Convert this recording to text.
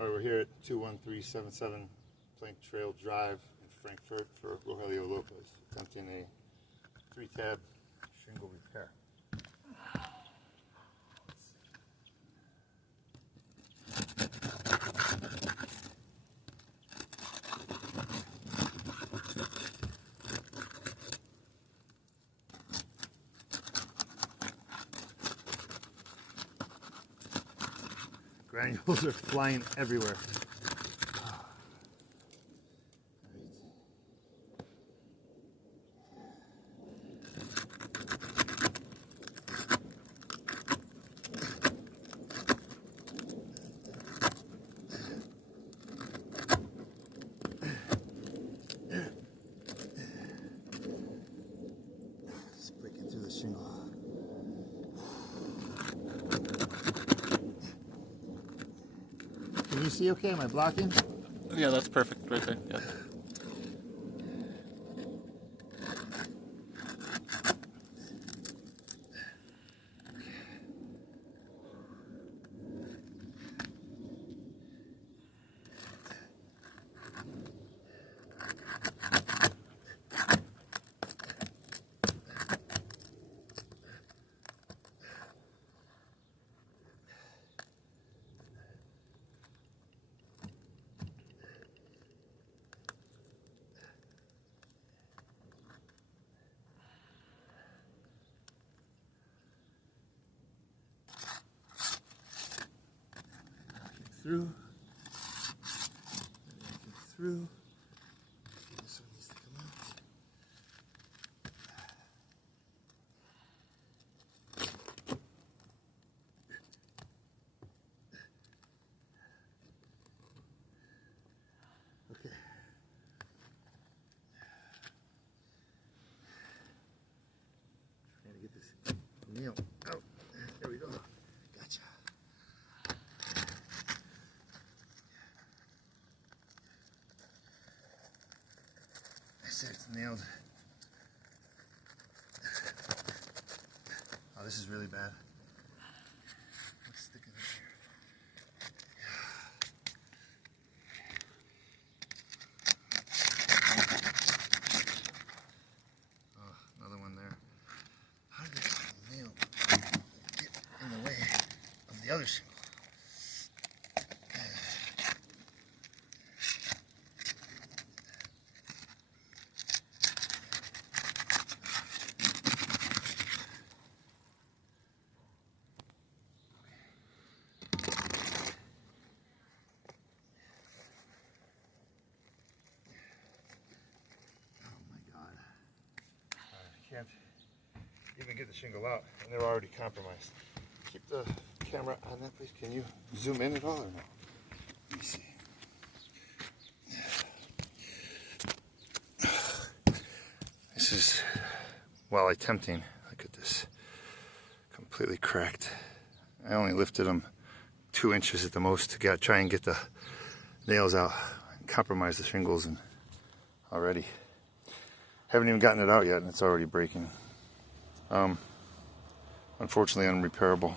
Alright, we're here at 21377 Plank Trail Drive in Frankfurt for Rogelio Lopez, attempting a 3-tab shingle repair. Granules are flying everywhere. Just breaking through the shingle. Can you see okay? Am I blocking? Yeah, that's perfect right there. Yeah. Through. Through. This one needs to come out. Okay. Trying to get this nail out. There we go. Gotcha. It's nailed. Oh, this is really bad. Let's stick it in here. Oh, another one there. How did this nail get in the way of the other shingle? Can't even get the shingle out, and they're already compromised. Keep the camera on that, please. Can you zoom in at all or no? Let me see. This is, while attempting, look at this, completely cracked. I only lifted them 2 inches at the most to try and get the nails out and compromise the shingles, and already haven't even gotten it out yet and it's already breaking. Unfortunately unrepairable.